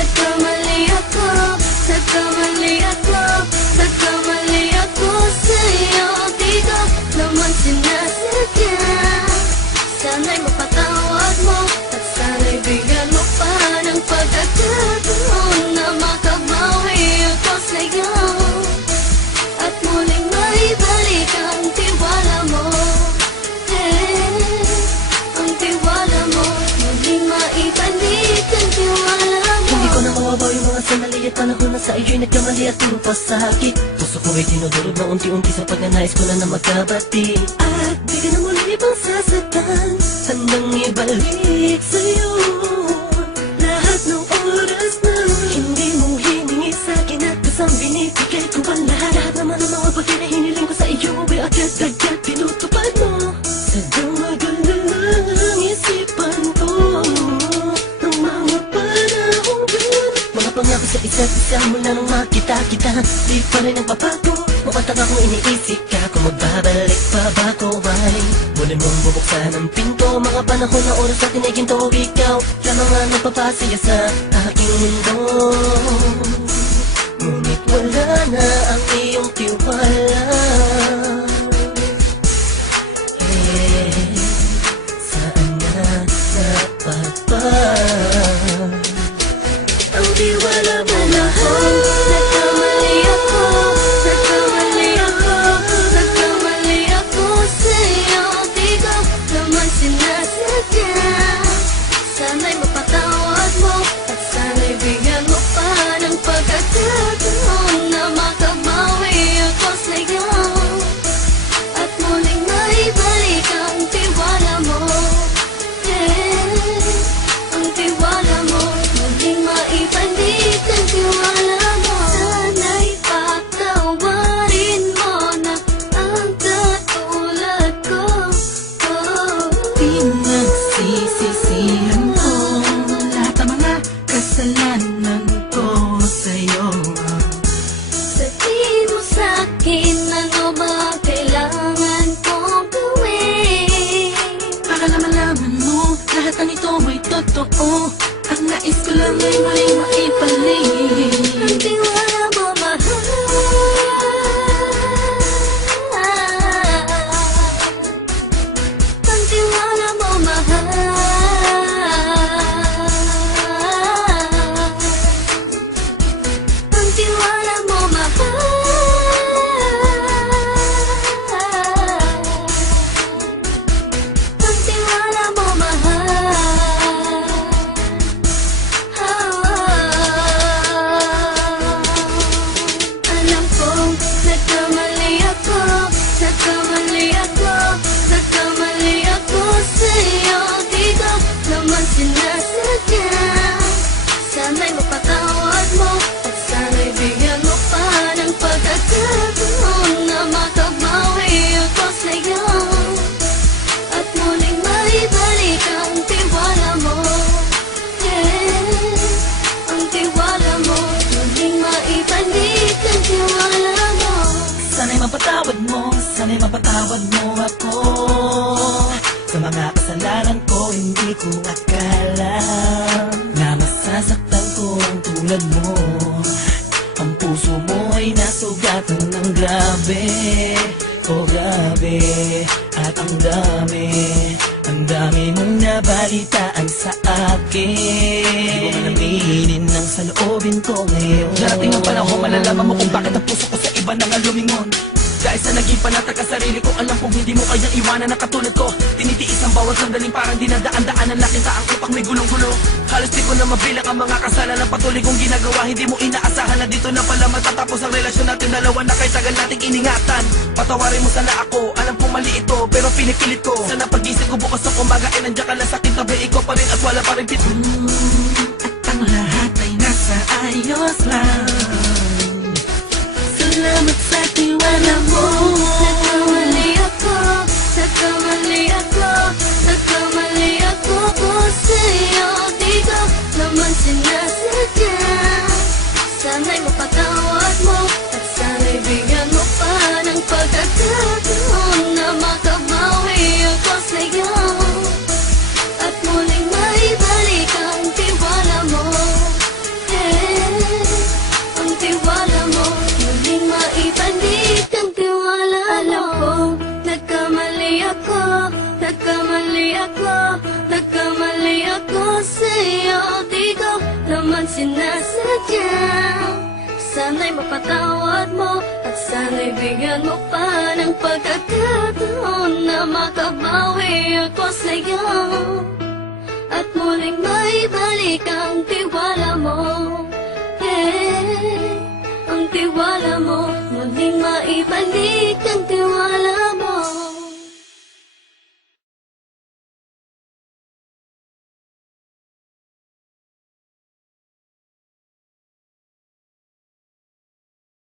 nagkamali ako, nagkamali ako, nagkamali ako sa'yo. Di ko naman sinasadya. Sana'y mapatawad mo at sana'y bigyan mo pa ng pagkakataon na makabawi ako sa'yo at muling maibalik ang tiwala mo. Ang tiwala mo, muling maibalik ang tiwala mo. Hindi ko na mawabaw yung mga sandali at panahon na sa iyo'y nagkamali at puro pasakit. Puso ko ay dinudurog na unti-unti sa pagnanais ko na magkabati. At di ka na muli pang sasaktan, handang ibalik sa'yo lahat ng oras na hindi mo hiningi sa'kin at kasang binibigay ko ang lahat. Lahat naman ang mga bagay na hiniling ko sa iyo ay agad-agad tinutupad mo. Sadyang maganda ang isipan ko ng mga panahong yun. Mga pangako sa isa't isa mula nung makita kita, di pa rin nagbabago. Mapataka kung iniisip ka kung magbabalik pa ba ko ay muli mong bubuksan ang pinto. Mga panahon na oras natin ay ginto. Ikaw lamang ang nagpapasaya sa aking mundo. Ngunit wala na ang iyong tiwala. Saan na napapa ang tiwala mo mahal? Nagkamali ako, nagkamali ako, nagkamali ako sa'yo. Di ko naman sinasadya. Sana'y mapatawad mo at sana'y bigyan mo pa ng pagkakataon na makabawi ako sa'yo at muling maibalik ang tiwala mo. Ang tiwala mo, muling maibalik ang tiwala mo. Sana'y patawarin mo na ang katulad ko. Pinagsisisihan ko lahat ng mga kasalanan ko sa'yo. Sabihin mo sa'kin ano ba kailangan kong gawin Para malaman mo lahat ng ito ay totoo. Ang nais ko lang ay muling maibalik ang tiwala mo, mahal. Ang tiwala mo, mahal. Ang tiwala mo, mahal. Ang tiwala mo, mahal. Alam kong nagkamali ako, nagkamali ako, nagkamali ako sa'yo. Di ko naman sinasadya. Sana'y mapatawad mo at sana'y bigyan mo pa ng pagkakataon na makabawi ako sa'yo at muling maibalik ang tiwala mo. Ang tiwala mo, muling maibalik ang tiwala mo. Sana'y mapatawad mo, sana'y mapatawad mo ako sa mga kasalanan ko. Hindi ko akala na masasaktan ko ang tulad mo. Ang puso mo ay nasugatan ng grabe, oh grabe. At ang dami mong nabalitaan sa akin. Di ko man aminin ang saloobin ko ngayon. Darating ang panahon, malalaman mo kung bakit ang puso ko sa iba nang lumingon. Dahil sa naging panatag ka sarili ko, alam kong hindi mo kayang iwanan na katulad ko. Tinitiis ang bawat sandaling parang dinadaan-daan ang laking taang upang may gulong-gulo. Halos di ko na mabilang ang mga kasalanan patuloy kong ginagawa. Hindi mo inaasahan na dito na pala matatapos ang relasyon natin dalawa na kahit tagal nating iningatan. Patawarin mo sana ako, alam kong mali ito pero pinipilit ko. Sana pag-isip ko bukas ng umaga ay nandiyan ka lang sa aking tabi. Ikaw pa rin at wala pa rin at ang lahat ay nasa ayos lang. Salamat sa tiwala mo. Nagkamali ako, nagkamali ako, nagkamali ako sa'yo. Di ko naman sinasadya. Sana'y mapatawad mo at sana'y bigyan mo pa ng pagkakataon na makabawi ako sa'yo at muling maibalik ang tiwala mo. Nagkamali ako sa'yo. Di ko naman sinasadya. Sana'y mapatawad mo at sana'y bigyan mo pa ng pagkakataon na makabawi ako sa'yo at muling maibalik ang tiwala mo. Ang tiwala mo, muling maibalik ang tiwala